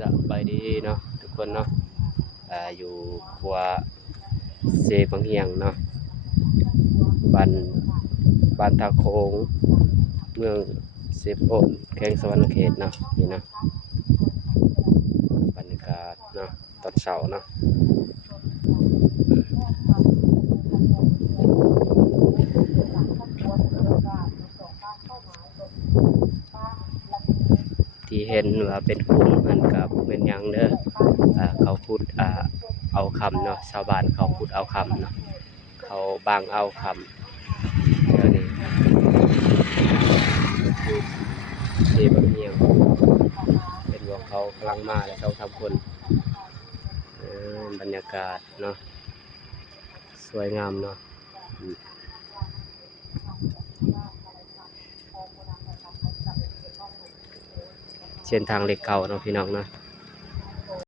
สบายดีเนาะทุกคนเนาะอยู่ครัวเซบังเฮียงเนาะบ้านบ้านทาโคงเมืองเซโปนแขวงสะหวรรณเขตเนาะนี่เนาะบรรยากาศเนาะตอนเช้าเนาะที่เห็นว่าเป็นกลุ่มมันก็บ่แม่นหยังเด้อเขาพูดเอาคำเนาะชาวบ้านเขาพูดเอาคำเนาะเขาบางเอาคำเดี๋ยวนี้คือเซบังเฮียงเป็นพวกเขากำลังมาแล้ว2-3คนบรรยากาศเนาะสวยงามเนาะเส้นทางเหล็กเก่าเนาะพี่น้องเนาะ